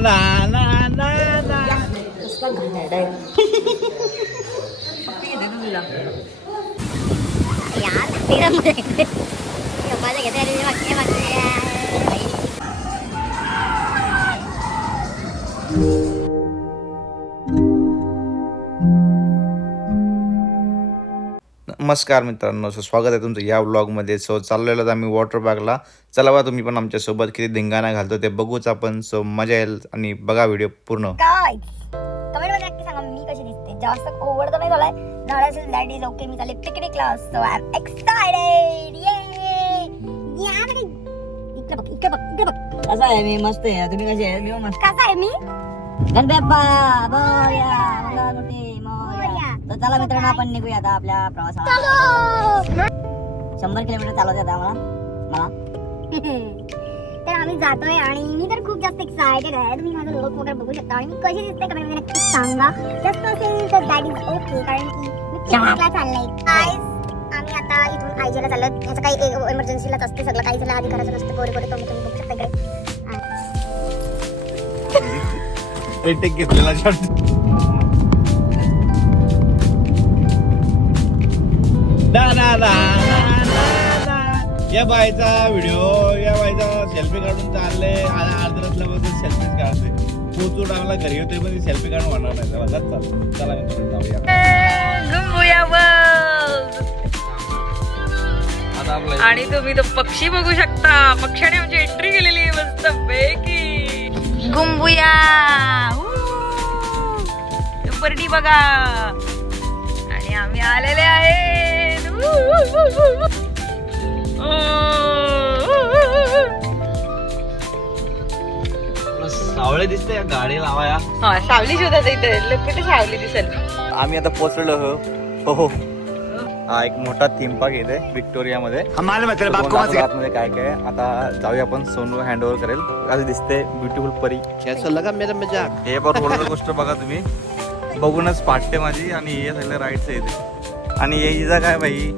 ना ना ना ना. नमस्कार मित्रांनो, स्वागत आहे तुमचं या व्लॉगमध्ये. चाललेलो आम्ही वॉटर पार्कला. चला बा, तुम्ही पण आमच्यासोबत किती धिंगाणा घालतो ते बघूच आपण. मजा येईल आणि बघा व्हिडिओ पूर्ण. कमेंट मध्ये नक्की सांगा मी कशी दिसते. जास्त ओव्हर तर नाही झालाय. नॉट असेल दॅट इज ओके. मी चालले picnic class, so I am excited. इकडे बघ. कसा आहे मी? मस्त आहे. तुम्ही कसे आहे? मी मस्त. कसा आहे मी? गणपती मोरया, मंगळमूर्ती मोरया. तर चला मित्रांनो, आपण निघूया आता आपल्या प्रवासाला. 100 किलोमीटर चालवते आता मला. तर आम्ही जातोय आणि मी तर खूप जास्त एक्सायटेड आहे. तुम्ही माझं लुक वगैरे बघू शकता आणि मी कशी दिसते कमेंट मध्ये नक्की सांगा. जास्त असेल तर दॅट इज ओके, कारण की मी पिकनिकला चाललंय. गाईज, आम्ही आता इथून आयजीला चाललो. ह्याचं काही इमर्जन्सीलाच असते सगळं, काही त्याला आधी करायचं नसतं. कोरे तुम्ही बघू शकता इकडे. टेक घेतलेला शॉट. ना ना ना ना. या बायचा व्हिडिओ, या बायचा सेल्फी काढून चालले. अर्ध रस्त्याबद्दल सेल्फीच काढते. पोचू टाइमला घरी होते पण सेल्फी काढून होणार नाही. चला जाऊया. आणि तुम्ही तो पक्षी बघू शकता. पक्ष्याने आमची एंट्री केलेली आहे मस्त पैकी. गुंबूया बर्डी बघा. आणि आम्ही आलेले आहेत. सावळे दिसते गाडी लावाया. हा, सावली शोधायचं इथे. कुठे सावली दिसेल. आम्ही आता पोहोचलेलो हो. हा एक मोठा थीम पार्क येते विक्टोरियामध्ये. आतमध्ये काय काय आता जाऊया आपण. सोनू हँड ओव्हर करेल. असं दिसते ब्युटिफुल परी. हे पण रोलर कोस्टर बघा तुम्ही. बघूनच पाठते माझी. आणि हे सगळं राईड्स येते. आणि हे इजा काय बाई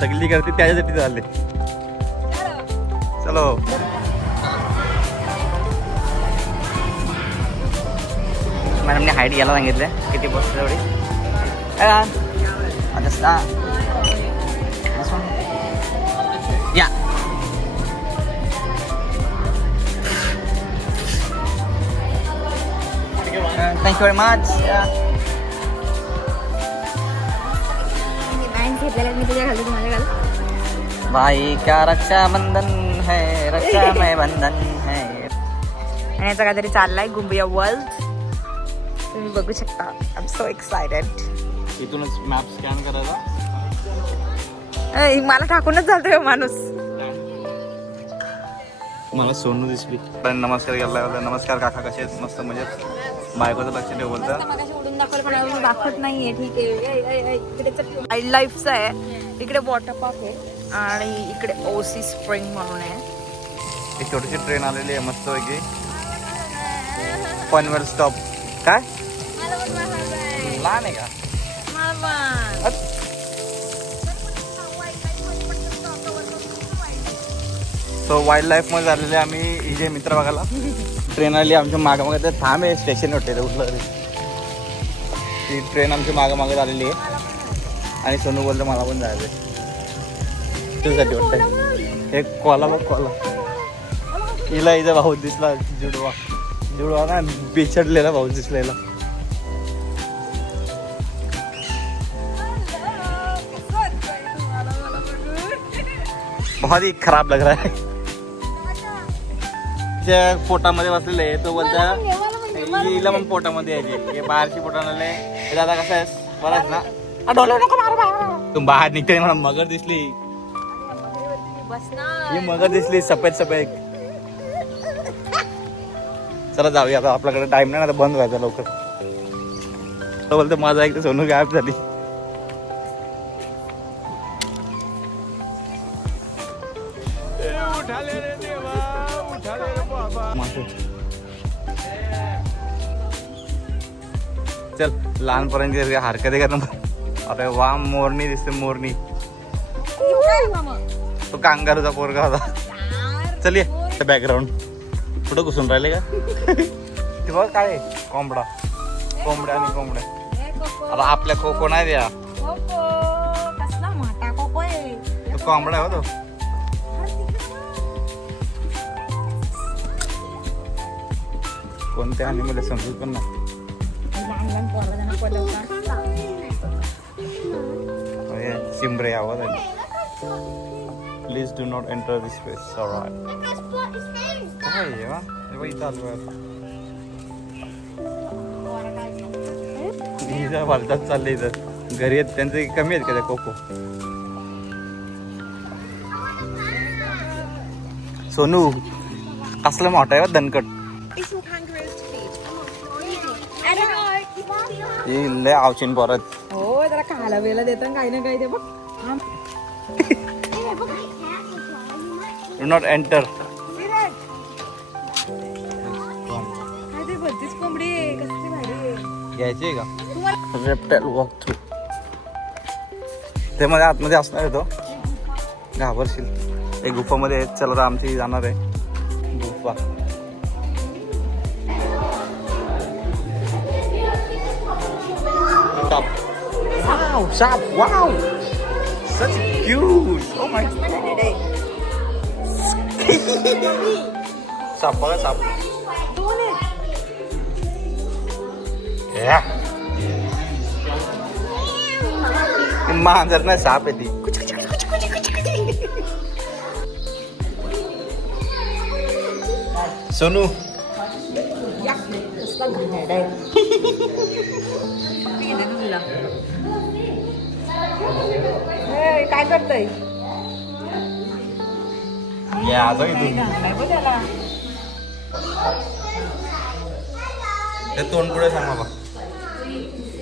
सगळी करते त्याच्यासाठी झाले. चलो मॅडमने हाईट घ्यायला सांगितलं. किती बसते तेवढी. या थँक्यू व्हेरी मच. मी तुझ्या घालतो, तुम्हाला घाल. भाई क्या रक्षाबंधन है, रक्षामय बंधन है. आणि याचा काहीतरी चाललाय गुंबूया वर्ल्ड. तुम्ही बघू शकता. I am so excited. इथूनच मॅप स्कॅन करायचा. मला टाकूनच चालतोय माणूस. मला सोनू दिसली. पण नमस्कार केला. नमस्कार काका, कसे आहेत? मस्त मजेत. बायकोचं लक्ष ठेव बोलतं. दाखवत नाहीये. ठीक आहे. इकडे वाईल्ड लाईफचं आहे. इकडे वॉटर पार्क आहे आणि इकडे ओसी स्प्रिंग म्हणून आहे. एक छोटीशी ट्रेन आलेली आहे मस्त पैकी. पनवेल स्टॉप. काय लहान आहे का? सो वाईल्ड लाईफ मध्ये झालेले आम्ही इथे मित्र बघायला. ट्रेन आली आमच्या मागे थांब आहे स्टेशन वाटते उठलं. ती ट्रेन आमच्या मागे झालेली आहे. आणि सोनू बोलतो मला पण जायचं तुझ्यासाठी वाटतंय. एक कॉला हिला इथं भाऊ दिसला. जुडवा ना बिछडलेला भाऊ दिसलेला. बहुत ही खराब लग रहा है. पोटामध्ये बसलेले आहे. तो बोलता हिला पण पोटामध्ये यायचे. बाहेरची पोटामध्ये. दादा कसं आहेस? बराच ना. तू बाहेर निघते मला मगर दिसली. ही मगर दिसली सफेद. चला जाऊया आता. आपल्याकडे टाइम नाही ना, बंद व्हायचा लवकर. तो बोलतो माझा एक सोनू गायब झाली. चल लहानपर्यंत हरकत आहे का? अरे वा, मोरणी दिसते. मोरणी. तो कांगारूचा पोरगा होता. चल ये बॅकग्राऊंड. कुठं घुसून राहिले का ते बघ काय आहे? कोंबडा कोंबड्या आणि कोंबड्या आता आपल्या कोको नाही द्या कसला मोठा कोको आहे तो कोंबडा आहे हो तो कोणत्या आणि मला समजत पण नाही लहान लहान पोरांना पलवतात चिंबरे आवाज आहे please do not enter this space alright काय आहे वा हे बघ इथं आलो आता भारतात चालले इथं घरी आहेत त्यांचे कमी आहेत का त्या कोको सोनू असलं मोठा आहे दणकट लय आवचीन परत हो जरा खायला वेळेला देतात काही ना काही ते बघ डू नॉट एंटर ते भरतीच कोंबडी आहे कसली भारी आहे घ्यायची आहे का रेप्टाइल वॉक थ्रू ते मध्ये आतमध्ये असणार आहे तो घाबरशील एक गुफामध्ये आहे. चला तर आमची जाणार आहे गुफा साप वाव साप wow such cute oh my साप बघा साप Yeah. मांजर नाही साप आहे ती सोनू कसला घाणेरडा आहे काय करतोय या आजो इथून त्याला ते तोंड पुढे सांग बाबा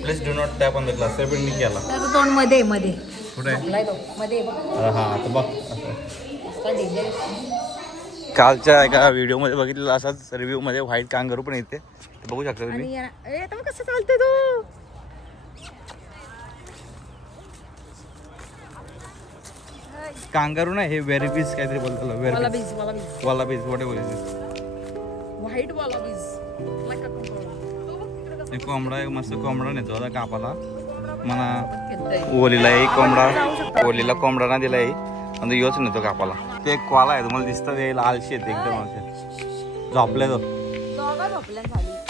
please do not tap on the glass ते पण मी केला त्याचं तोंड मध्ये मध्ये कुठे झोपलाय तो मध्ये बघ हा आता बघ कसला डेंजरस कालच्या एका व्हिडिओमध्ये बघितलेलं असाच रिव्ह्यूमध्ये व्हाईट कांगारू पण येते ते बघू शकता तुम्ही आणि ए तो कसं चालतोय तो कांगारू नाही हे वेरिफिस काहीतरी बोलतो wallabies wallabies whatever is white wallabies like एक कोंबडा एक मस्त कोंबडा नेतो आता कापाला मला ओलीला एक कोंबडा ओलीला कोंबडा ना दिला आणि योच नेतो कापाला ते एक कोला आहे तुम्हाला दिसतं ते लालशी येते एकदम असे झोपले तो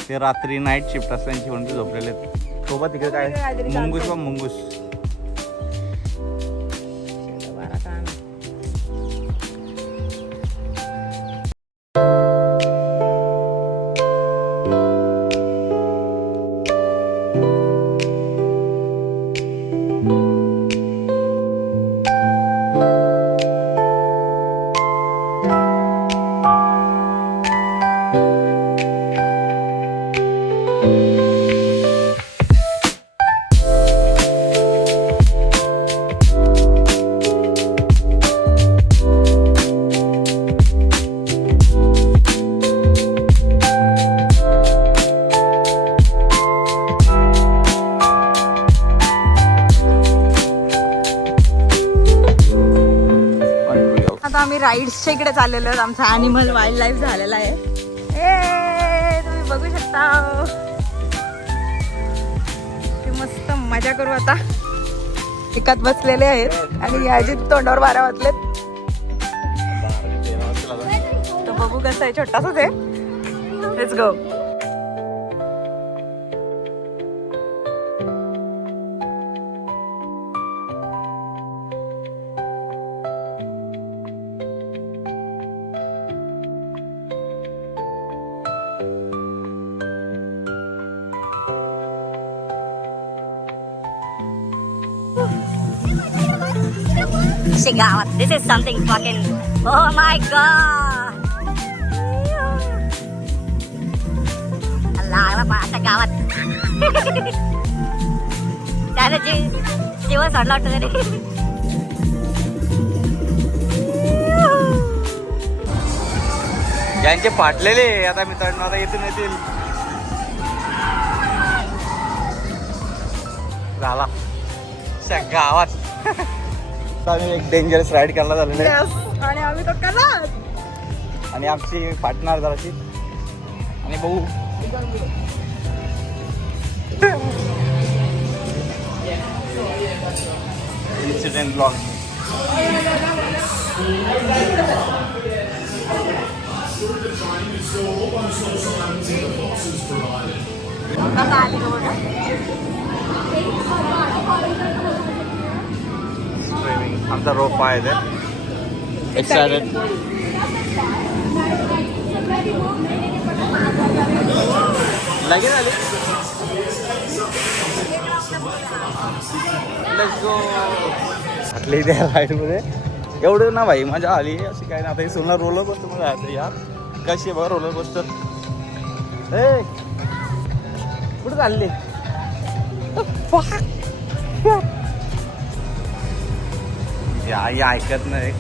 ते रात्री नाईट शिफ्ट असते त्यांची म्हणून ते झोपलेले आहेत सोबत तिकडे काय मुंगूस वा मुंगूस आम्ही राईड्सच्या इकडे चाललेलो आहोत आमचा ॲनिमल वाईल्ड लाईफ झालेला आहे ए तुम्ही बघू शकता मस्त मजा करू आता एकात बसलेले आहेत आणि याची तोंडावर वारा वाचलेत तो बघू कसं आहे छोटासाच आहे लेट्स गो गावात this is something fucking oh my god लागला पण आता गावात त्याने जीवन सोडला वाटतं तरी यांचे फाटलेले आता मित्रांनो आता येथून येतील झाला गावात आम्ही एक डेंजरस राईड करायला झालेलं आहे आणि आम्ही तो केला आणि आमची पार्टनर जराशी आणि भाऊ इन्सिडेंट ब्लॉग. आमचा रोप आहे ते एक्सायटेड. लगेच आले. घातले त्या राईडमध्ये एवढं ना भाई मजा आली अशी काय ना. आता हे सोना रोलर कोस्टर मध्ये राहते यार. कशी आहे बघा रोलर कोस्टर. ए कुठं चालले आई ऐकत नाही.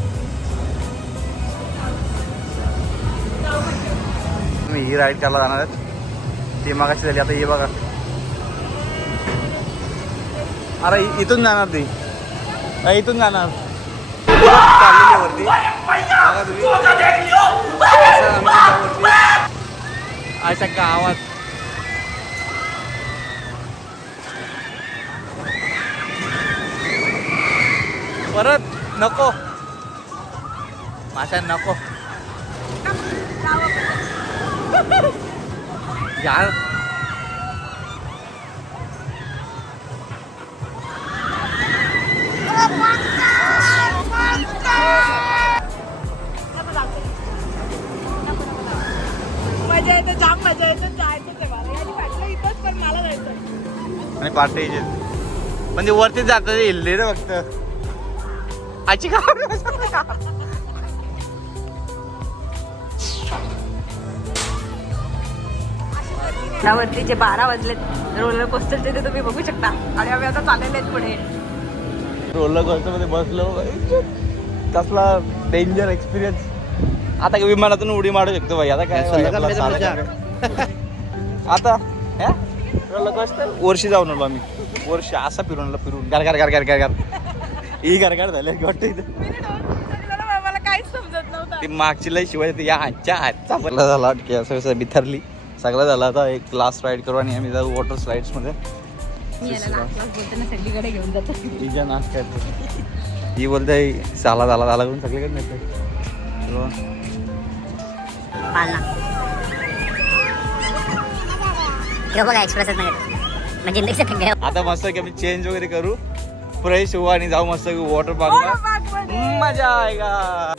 मी ही राईड करायला जाणार आहेत. ती मागाशी झाली आता हे बघा. अरे इथून जाणार ती इथून जाणार चाललेली वरती बघा तुम्ही. अशा गावात परत नको माशा नको यार. मजा येते, जाम मजा येते. जायचं ते मला याची वाटलं इथंच, पण मला जायचं. आणि पार्टी म्हणजे वरती जात हिल्ले रे फक्त. आजी का वरतीचे 12 वाजलेत. रोलर कोस्टरचे ते तुम्ही बघू शकता. आणि आम्ही आता चाललेले आहेत पुढे. रोलर कोस्टर मध्ये बसलो. कसला डेंजर एक्सपिरियन्स. आता काय विमानातून उडी मारू शकतो भाई. आता काय आता रोलर कोस्टर वर्षी जाऊन आलो आम्ही. वर्षी असा फिरून गार गार गार गार गार गार ही गारगार झाली वाटतं इथं. मला काहीच समजत नव्हतं. ती मागची लय शिवाय या आजच्या हातचा पहिला झाला अटके असं बिथरली. सगळं झालं. आता एक लास्ट राईड करू आणि आम्ही जाऊ वॉटर स्लाइड्स मध्ये. सगळीकडे घेऊन जातो. हिच्या नाच काय ही बोलते झाला करून सगळीकडे नेते. बघा एक्सप्रेसच नाही म्हणजे आता मस्त की आम्ही चेंज वगैरे करू फ्रेश होऊ आणि जाऊ मस्त वॉटर पार्कला. मजा आहे का.